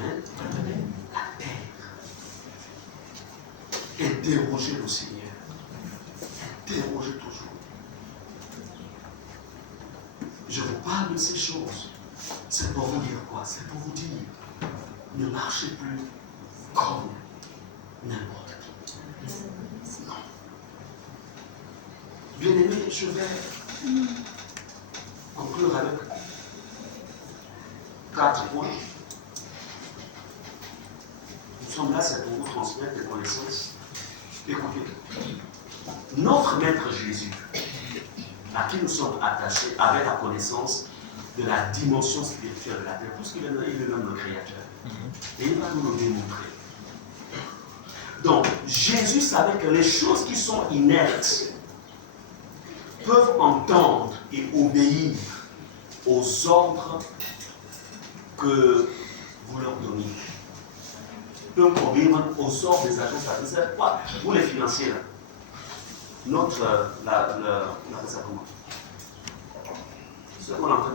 Amen. La terre. Interrogez le Seigneur. Interrogez toujours. Je vous parle de ces choses. C'est pour vous dire quoi? C'est pour vous dire, ne marchez plus comme n'importe qui. Non. Bien aimé, je vais conclure avec 4 points. Nous sommes là, c'est pour vous transmettre des connaissances. Écoutez, notre Maître Jésus, à qui nous sommes attachés, avait la connaissance de la dimension spirituelle de la terre, puisqu'il est lui-même le Créateur. Et il va nous le démontrer. Donc, Jésus savait que les choses qui sont inertes peuvent entendre et obéir aux ordres que vous leur donnez. Peuvent obéir aux ordres des agences administratives. Quoi? Vous les financiers, là. Notre, on appelle ça comment? Ce qu'on est en train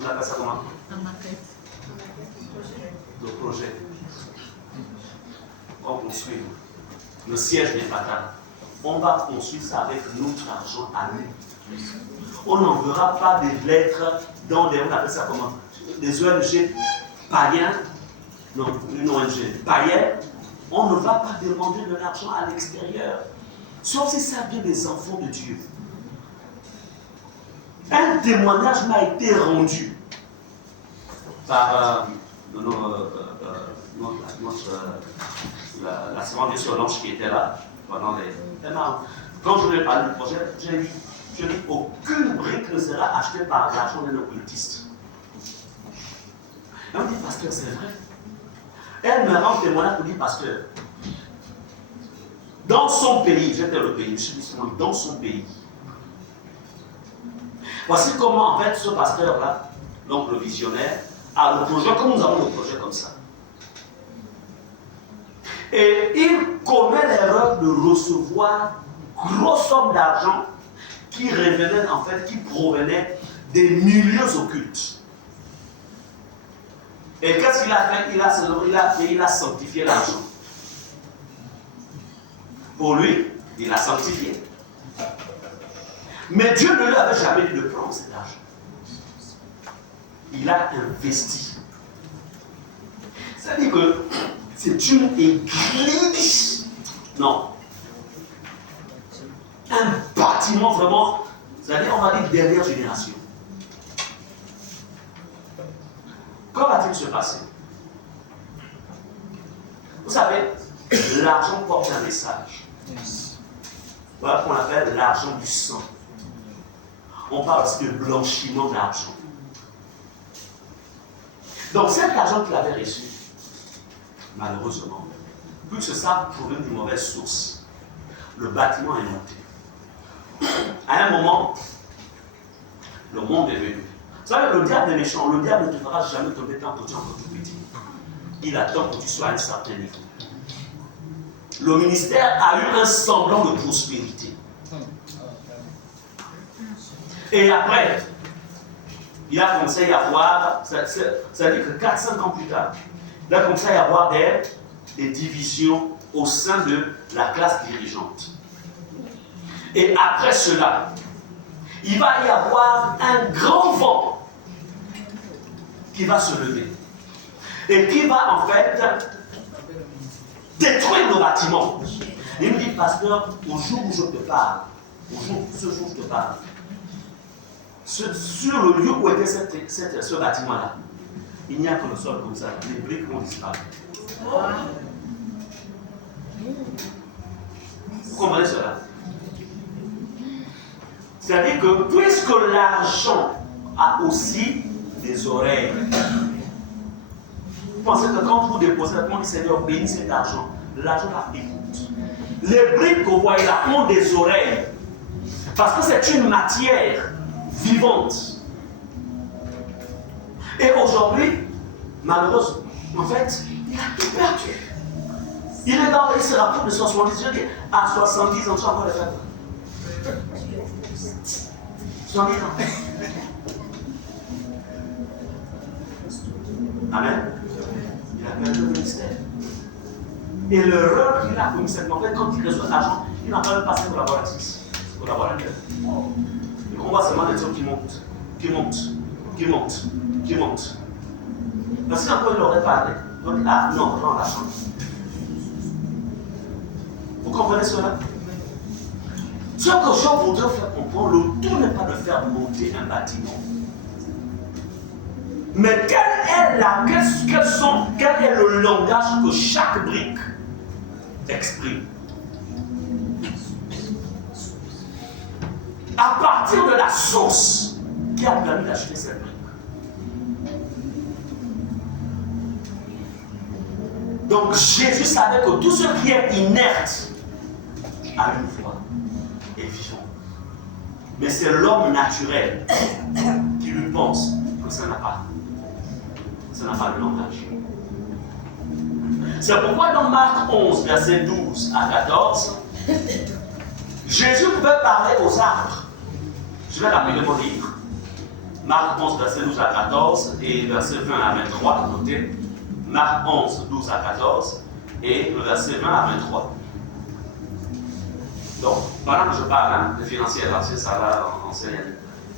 on appelle ça comment? Le projet. On construit le siège des batailles. On va construire ça avec notre argent à nous. On n'enverra pas des lettres dans des, on appelle ça comment? Des ONG païens, non, une ONG païenne. On ne va pas demander de l'argent à l'extérieur, sauf si ça vient des enfants de Dieu. Un témoignage m'a été rendu par la sœur de Solange qui était là pendant les. Quand je lui ai parlé du projet, j'ai dit aucune brique ne sera achetée par l'argent d'un occultiste. Elle me dit, pasteur, c'est vrai. Elle me rend témoignage pour dire, pasteur, dans son pays, j'étais le pays, je suis musulman, dans son pays. Voici comment, en fait, ce pasteur-là, donc le visionnaire, a le projet, comme nous avons le projet comme ça. Et il commet l'erreur de recevoir grosse somme d'argent qui revenait, en fait, qui provenait des milieux occultes. Et qu'est-ce qu'il a fait? Il a sanctifié l'argent. Pour lui, il a sanctifié. Mais Dieu ne lui avait jamais dit de prendre cet argent. Il a investi. C'est-à-dire que c'est une église. Non. Un bâtiment vraiment, c'est-à-dire, on va dire, dernière génération. Qu'en va-t-il se passer? Vous savez, l'argent porte un message. Voilà qu'on appelle l'argent du sang. On parle aussi de blanchiment d'argent. Donc cet argent qu'il avait reçu, malheureusement, puisque ça provient d'une mauvaise source, le bâtiment est monté. À un moment, le monde est venu. Vous savez, le diable est méchant. Le diable ne te fera jamais tomber tant que tu es encore tout petit. Il attend que tu sois à un certain niveau. Le ministère a eu un semblant de prospérité. Et après, il a commencé à y avoir, ça veut dire que 4-5 ans plus tard, il a commencé à y avoir des divisions au sein de la classe dirigeante. Et après cela, il va y avoir un grand vent qui va se lever et qui va en fait détruire nos bâtiments. Il me dit, pasteur, au jour où je te parle, ce jour où je te parle, sur le lieu où était ce bâtiment-là, il n'y a que le sol comme ça, les briques ont disparu. Vous comprenez cela? C'est-à-dire que puisque l'argent a aussi des oreilles, vous pensez que quand vous déposez, comment le Seigneur bénit cet argent, l'argent écoute. Les briques que vous voyez là ont des oreilles, parce que c'est une matière vivante. Et aujourd'hui, malheureusement, en fait, il a tout perdu. Il est dans, il se rapproche de 70, je dis, à 70 ans, tu vas encore le faire. 70 ans. Amen. Il a perdu le ministère. Et l'erreur qu'il a commise, c'est qu'en fait, quand il reçoit l'argent, il n'a pas même passé collaboratrice, collaborateur. Et on voit seulement des hommes qui montent, qui montent, qui montent, qui montent. Parce qu'encore il aurait parlé. Donc, ah non, non, l'argent. Vous comprenez cela? Ce que je voudrais faire comprendre, le tout n'est pas de faire monter un bâtiment. Mais quel est le langage que chaque brique exprime? À partir de la source qui a permis d'acheter cette brique. Donc Jésus savait que tout ce qui est inerte a une foi et vivant. Mais c'est l'homme naturel qui lui pense que ça n'a pas le langage. C'est pourquoi dans Marc 11, versets 12 à 14, Jésus pouvait parler aux arbres. Je vais l'appeler mon livre. Marc 11, versets 12 à 14 et versets 20 à 23, notez. Marc 11, 12 à 14 et le verset 20 à 23. Donc, pendant que je parle de financier, c'est ça va enseigner.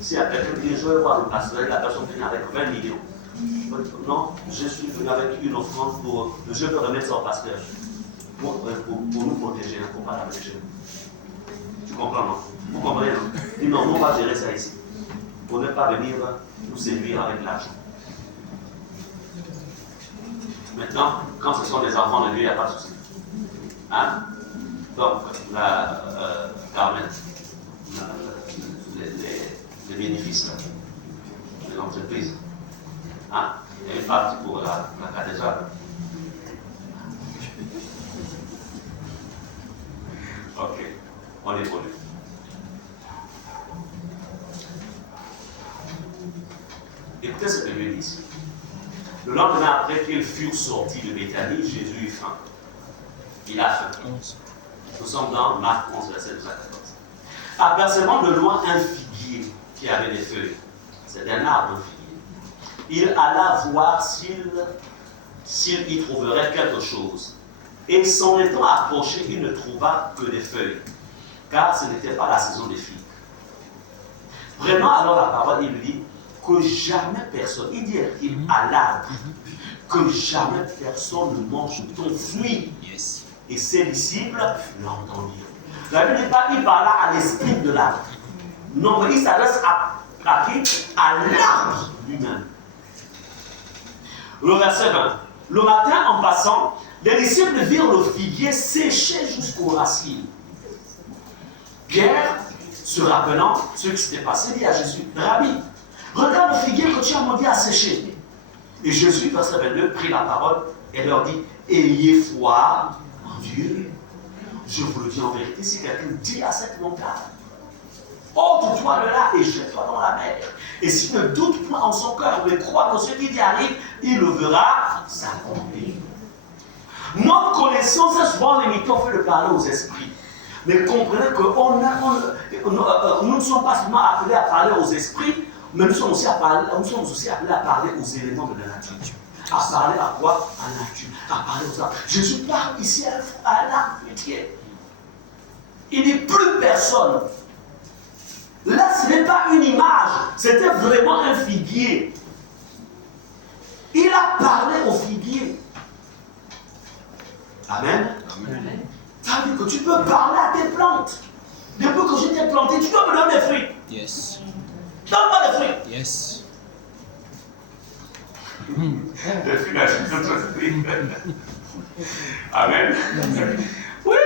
Si il y a quelqu'un qui dit, je vais voir le pasteur, la personne vient avec 20 millions. Non, je suis venu avec une offrande pour, je veux remettre ça au pasteur. Pour nous protéger, pour ne pas la protéger. Tu comprends, non? Vous comprenez, non? Et non, on va gérer ça ici. Pour ne pas venir nous séduire avec l'argent. Maintenant, quand ce sont des enfants de Dieu, il n'y a pas de souci. Hein? Donc, Carmen, les bénéfices de l'entreprise. Hein? Il y a une partie pour la cathédrale. Ok, on évolue. Écoutez ce que Dieu dit ici. Le lendemain, après qu'ils furent sortis de Béthanie, Jésus eut faim. Il a faim. Nous sommes dans Marc 11, verset 12 à 14. Apercevant de loin un figuier qui avait des feuilles, c'est un arbre figuier, il alla voir s'il y trouverait quelque chose. Et s'en étant approché, il ne trouva que des feuilles, car ce n'était pas la saison des figues. Prenant alors la parole, il lui dit que jamais personne, il dit à l'arbre, que jamais personne ne mange ton fruit. Yes. Et ses disciples l'entendirent. La Bible n'est pas, il parla à l'esprit de l'arbre. Non, mais il s'adresse à qui? À l'arbre lui-même. Le verset 20. Le matin, en passant, les disciples virent le figuier séché jusqu'aux racines. Pierre, se rappelant ce qui s'était passé, dit à Jésus, Rabbi, regarde le figuier que tu as maudit à sécher. Et Jésus, verset 22, prit la parole et leur dit, ayez foi en Dieu. Je vous le dis en vérité, si quelqu'un dit à cette montagne, ôte-toi de là et jette-toi dans la mer. Et s'il ne doute point en son cœur, mais croit que ce qui dit arrive, il le verra s'accomplir. Notre connaissance est souvent limitée au fait de parler aux esprits. Mais comprenez que nous ne sommes pas seulement appelés à parler aux esprits, mais nous sommes aussi appelés à parler aux éléments de la nature. À parler à quoi? À la nature. À parler aux arbres. Jésus parle ici à l'arbre fruitier. Il dit plus personne. Là, ce n'est pas une image, c'était vraiment un figuier. Il a parlé au figuier. Amen. Amen. Ça veut dire que tu peux parler à tes plantes. Depuis que je t'ai planté, tu dois me donner des fruits. Yes. Donne-moi des fruits. Yes. Des fruits d'agriculture. Amen. Oui.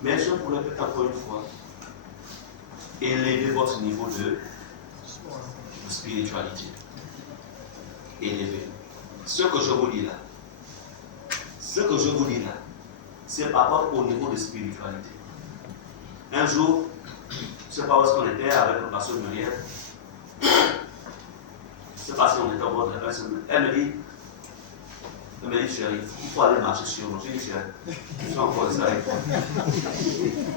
Mais je pourrais peut-être encore une fois élever votre niveau de spiritualité. Élever. Ce que je vous dis là, c'est par rapport au niveau de spiritualité. Un jour, je ne sais pas où est-ce qu'on était avec le pasteur Muriel. Je ne sais pas si on était au bord de la personne. Elle me dit, chérie, il faut aller marcher sur nous. J'ai dit, chérie, je suis encore resté avec toi.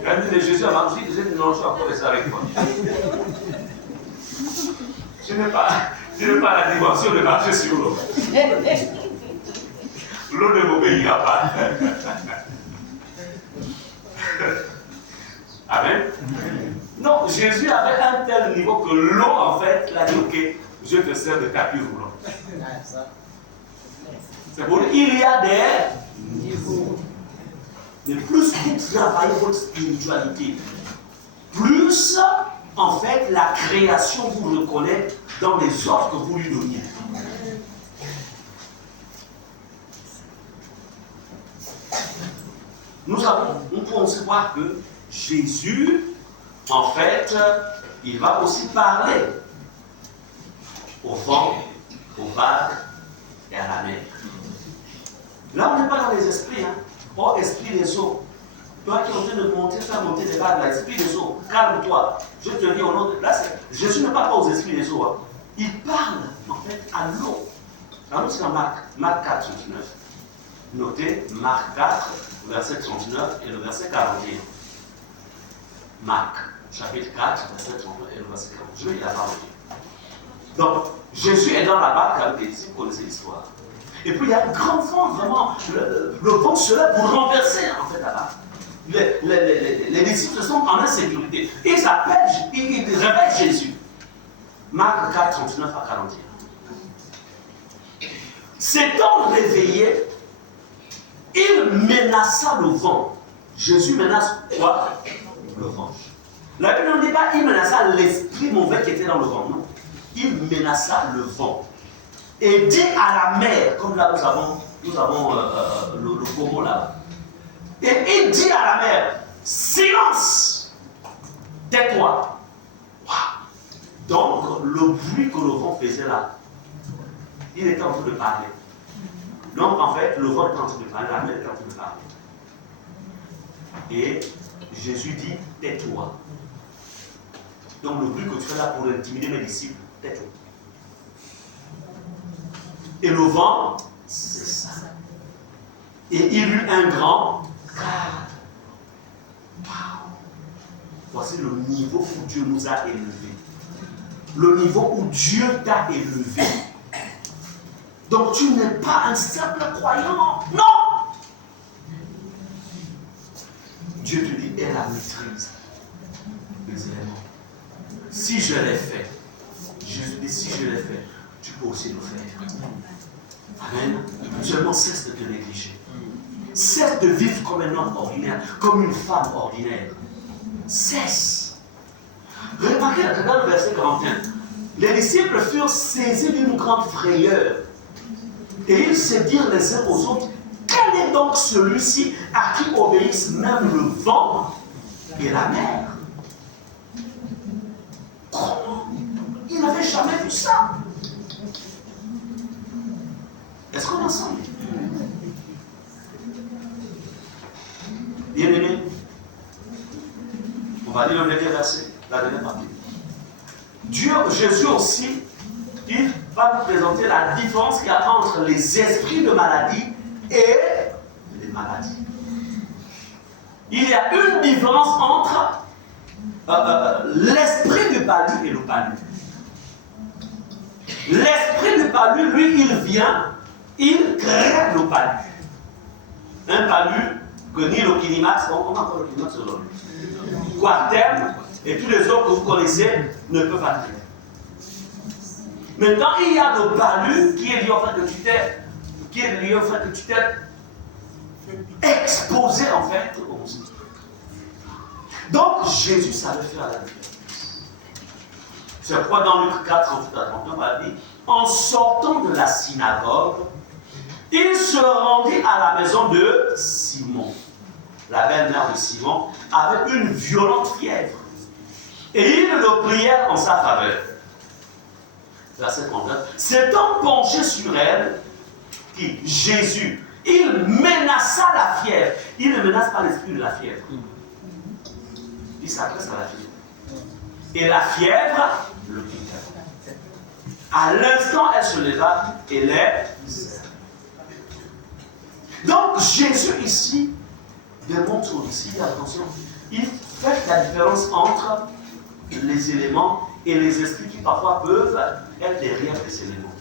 Elle me dit, Jésus a marché. J'ai dit, non, je suis encore resté avec toi. Tu n'es pas la dimension de marcher sur l'eau. L'eau ne m'obéira pas. Amen. Non, Jésus avait un tel niveau que l'eau, en fait, l'a dit, ok, je te sers de tapis roulant. C'est pour lui, il y a des niveaux. Mais plus vous travaillez votre spiritualité, plus, en fait, la création vous reconnaît dans les ordres que vous lui donnez. Nous pouvons aussi voir que Jésus, en fait, il va aussi parler au vent, aux vagues et à la mer. Là, on n'est pas dans les esprits. Hein. Oh, esprit des eaux. Toi qui es en train de monter, faire monter des vagues, l'esprit des eaux, calme-toi. Je te dis au nom de... Là, Jésus ne parle pas aux esprits des eaux. Hein. Il parle, en fait, à l'eau. Alors, c'est dans Marc 4, 39. Notez Marc 4, verset 39 et le verset 41. Marc, chapitre 4, verset 39 et le verset 41. Je vais lire la parole. Donc, Jésus est dans la barque avec les disciples, vous connaissez l'histoire. Et puis, il y a un grand vent, vraiment. Le vent se lève pour renverser, en fait, la barque. Les disciples sont en insécurité. Ils réveillent Jésus. Marc 4, 39 à 41. S'étant réveillé, il menaça le vent. Jésus menace quoi? Le vent. La Bible ne dit pas il menaça l'esprit mauvais qui était dans le vent. Non. Il menaça le vent. Et dit à la mer, comme là nous avons le commun là. Et il dit à la mer, silence, tais-toi. Wow. Donc le bruit que le vent faisait là, il était en train de parler. Donc en fait, le vent était en train de parler, la mer était en train de parler. Et Jésus dit, tais-toi. Donc le bruit que tu fais là pour intimider mes disciples, tais-toi. Et le vent cessa. Et il eut un grand calme. Wow. Voici le niveau où Dieu nous a élevés. Le niveau où Dieu t'a élevé. Donc tu n'es pas un simple croyant. Non! Dieu te dit, aie la maîtrise des éléments. Si je l'ai fait, Jésus dit, si je l'ai fait, tu peux aussi le faire. Amen. Seulement cesse de te négliger. Cesse de vivre comme un homme ordinaire, comme une femme ordinaire. Cesse. Remarquez dans le verset 41. Les disciples furent saisis d'une grande frayeur. Et ils se dirent les uns aux autres, quel est donc celui-ci à qui obéissent même le vent et la mer? Comment? Ils n'avaient jamais vu ça. Est-ce qu'on est ensemble? Bien aimé, on va lire le dernier verset, la dernière partie. Jésus aussi, il va nous présenter la différence qu'il y a entre les esprits de maladie et les maladies. Il y a une différence entre l'esprit du palu et le palu. L'esprit du palu, lui, il vient, il crée le palu. Un palu que ni le Kinimax, on a encore le Kinimax aujourd'hui, Quartem et tous les autres que vous connaissez ne peuvent pas créer. Maintenant, il y a le palu qui est lié au fait que tu t'es exposé en fait au monstre. Donc Jésus savait faire la différence. C'est pourquoi dans Luc 4, 38 à 39, on a dit, en sortant de la synagogue, il se rendit à la maison de Simon. La belle-mère de Simon avait une violente fièvre. Et ils le prièrent en sa faveur. Verset 39. S'étant penché sur elle, qui, Jésus, il menaça la fièvre. Il ne menace pas l'esprit de la fièvre. Il s'adresse à la fièvre. Et la fièvre le quitta. À l'instant, elle se leva et les... Donc Jésus ici démontre aussi, attention, il fait la différence entre les éléments et les esprits qui parfois peuvent être derrière les éléments.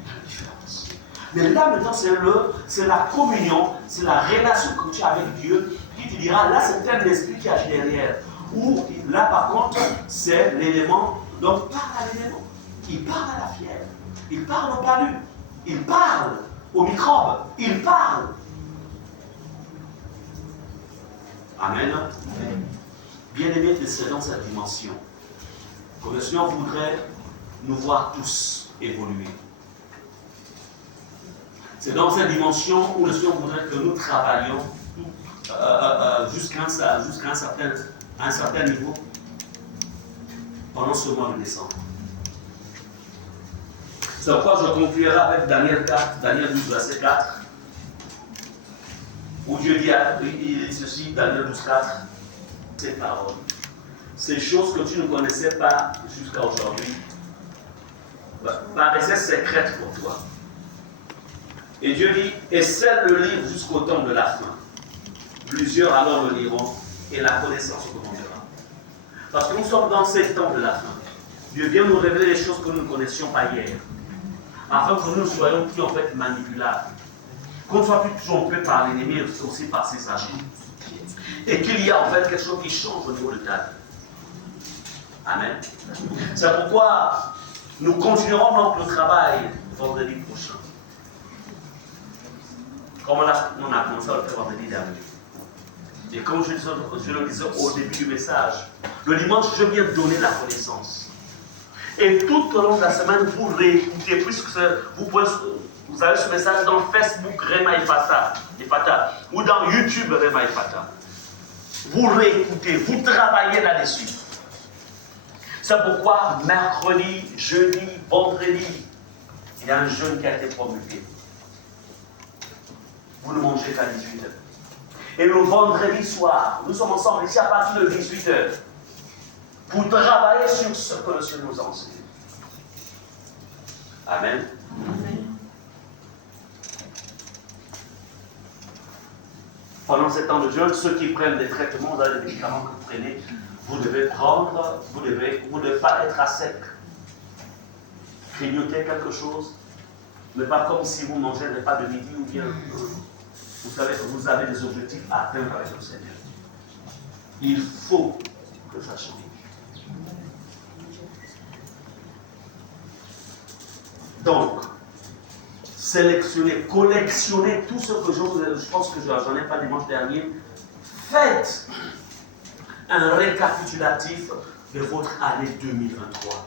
Il y a une différence. Mais là maintenant, c'est la communion, c'est la relation que tu as avec Dieu qui te dira, là c'est un esprit qui agit derrière. Ou là par contre, c'est l'élément, donc parle à l'élément. Il parle à la fièvre, il parle au palu, il parle aux microbes, il parle. Amen. Bien-aimés, c'est dans cette dimension que le Seigneur voudrait nous voir tous évoluer. C'est dans cette dimension où le Seigneur voudrait que nous travaillions jusqu'à un certain niveau pendant ce mois de décembre. C'est pourquoi je conclurai avec Daniel 4, Daniel 12, verset 4, où Dieu dit, il dit ceci, Daniel 12, 4, ces paroles, ces choses que tu ne connaissais pas jusqu'à aujourd'hui, paraissaient secrètes pour toi. Et Dieu dit, et scelle le livre jusqu'au temps de la fin. Plusieurs alors le liront et la connaissance augmentera. Parce que nous sommes dans ces temps de la fin. Dieu vient nous révéler les choses que nous ne connaissions pas hier. Afin que nous ne soyons plus en fait manipulables. Qu'on ne soit plus trompés par l'ennemi et aussi par ses agents. Et qu'il y a en fait quelque chose qui change au niveau de ta vie. Amen. C'est pourquoi nous continuerons donc le travail vendredi prochain. Comme on a commencé à le faire vendredi dernier. Et comme je le disais au début du message, le dimanche, je viens donner la connaissance. Et tout au long de la semaine, vous réécoutez, puisque vous avez ce message dans Facebook Rema Epata, ou dans YouTube Rema Epata. Vous réécoutez, vous travaillez là-dessus. C'est pourquoi mercredi, jeudi, vendredi, il y a un jeûne qui a été promulgué. Vous ne mangez qu'à 18h. Et le vendredi soir, nous sommes ensemble ici à partir de 18h pour travailler sur ce que le Seigneur nous enseigne. Amen. Amen. Pendant ces temps de jeûne, ceux qui prennent des traitements, vous avez des médicaments que vous prenez, vous devez prendre, vous ne devez pas être à sec. Grignoter quelque chose, mais pas comme si vous mangez un repas de midi ou bien, vous savez que vous avez des objectifs à atteindre avec le Seigneur. Il faut que ça change. Donc, sélectionnez, collectionnez tout ce que je pense que j'en ai pas dimanche dernier. Faites un récapitulatif de votre année 2023.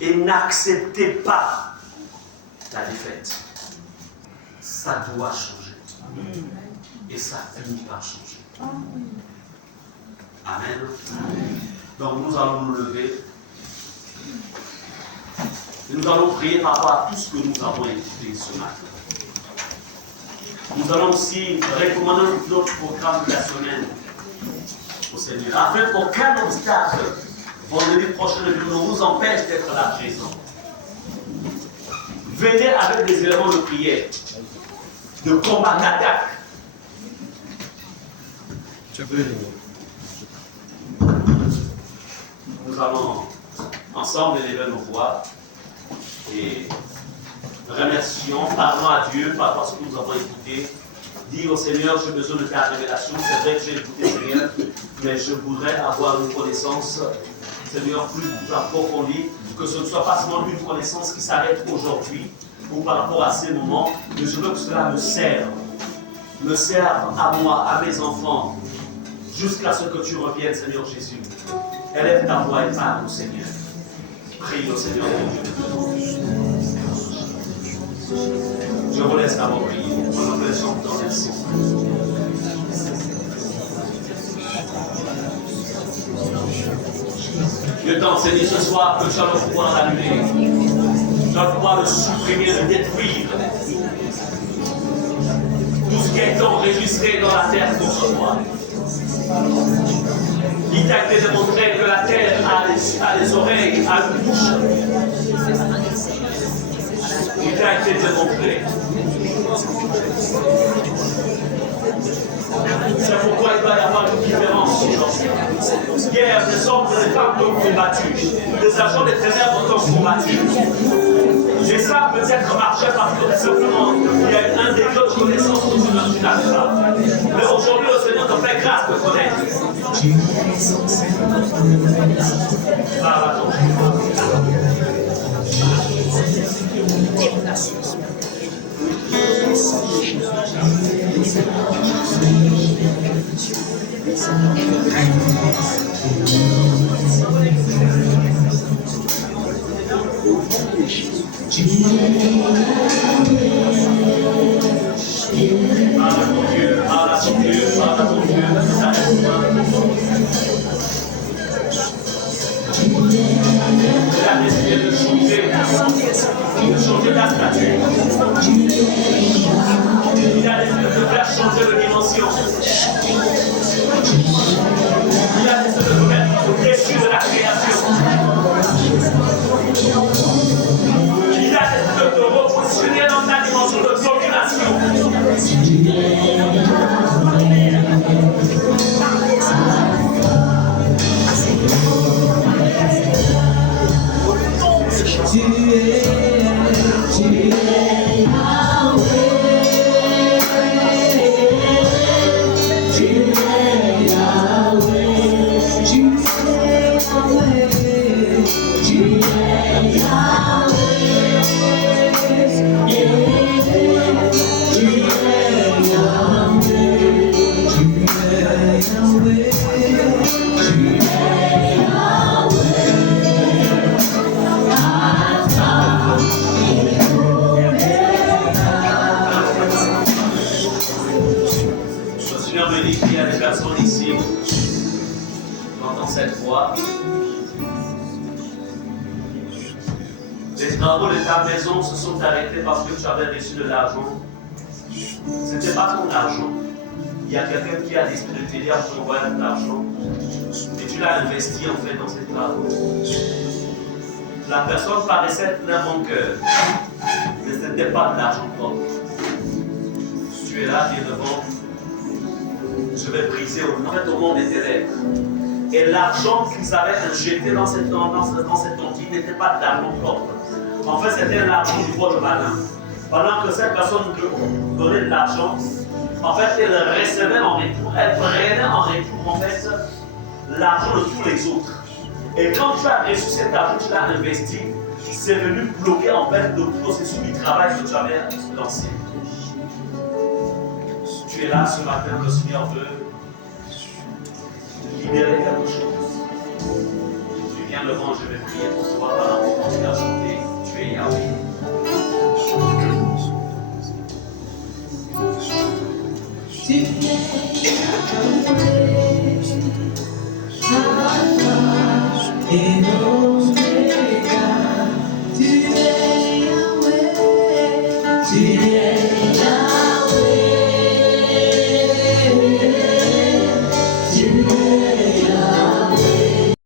Et n'acceptez pas la défaite. Ça doit changer. Et ça finit par changer. Amen. Donc nous allons nous lever. Et nous allons prier par rapport à tout ce que nous avons écouté ce matin. Nous allons aussi recommander notre programme de la semaine au Seigneur, afin qu'aucun obstacle vendredi prochain ne vous empêche d'être là présent. Venez avec des éléments de prière, de combat, d'attaque. Nous allons ensemble élever nos voix et remercions, parlons à Dieu par rapport à ce que nous avons écouté. Dis au Seigneur, j'ai besoin de ta révélation. C'est vrai que j'ai écouté, Seigneur, mais je voudrais avoir une connaissance, Seigneur, plus approfondie, que ce ne soit pas seulement une connaissance qui s'arrête aujourd'hui ou par rapport à ces moments, mais je veux que cela me serve à moi, à mes enfants, jusqu'à ce que tu reviennes, Seigneur Jésus. Élève ta voix et parle au Seigneur. Prie au Seigneur mon Dieu. Je vous laisse avant prier. Pendant que les gens dans les sons. Je t'enseigne ce soir que tu as le pouvoir d'allumer. Tu as le pouvoir de supprimer, de détruire tout ce qui est enregistré dans la terre contre toi. Il t'a été démontré que la terre a les oreilles, a une bouche. Il t'a été démontré C'est pourquoi il va y avoir une différence aujourd'hui. Hier, des hommes et des femmes ont combattu. Les agents des ténèbres ont combattu. Et ça peut-être marchait parce que simplement il y a un degré de connaissance que tu n'avais pas. Mais aujourd'hui, le Seigneur te fait grâce de connaître. Parle à ton Il a décidé de changer ta statue. Il a décidé de faire changer de dimension. Il a décidé de te mettre au-dessus de la création. Il a décidé de te repositionner dans ta dimension de domination. Cette fois, les travaux de ta maison se sont arrêtés parce que tu avais reçu de l'argent. Ce n'était pas ton argent. Il y a quelqu'un qui a décidé de t'aider à t'envoyer de l'argent et tu l'as investi en fait dans ces travaux. La personne paraissait être un bon cœur, mais ce n'était pas de l'argent propre. Tu es là, tu es devant. Je vais briser au monde des ténèbres. Et l'argent qu'ils avaient injecté dans cette tontine n'était pas de l'argent propre. En fait, c'était l'argent du vol malin. Pendant que cette personne donnait de l'argent, en fait, elle recevait en retour, elle prenait en retour, en fait, l'argent de tous les autres. Et quand tu as reçu cet argent, tu l'as investi, c'est venu bloquer, en fait, le processus du travail que tu avais lancé. Tu es là ce matin, le Seigneur veut libérer quelque chose. Tu viens devant, je vais prier pour toi pendant que tu continues à chanter. Tu es Yahweh. Tu es Yahweh.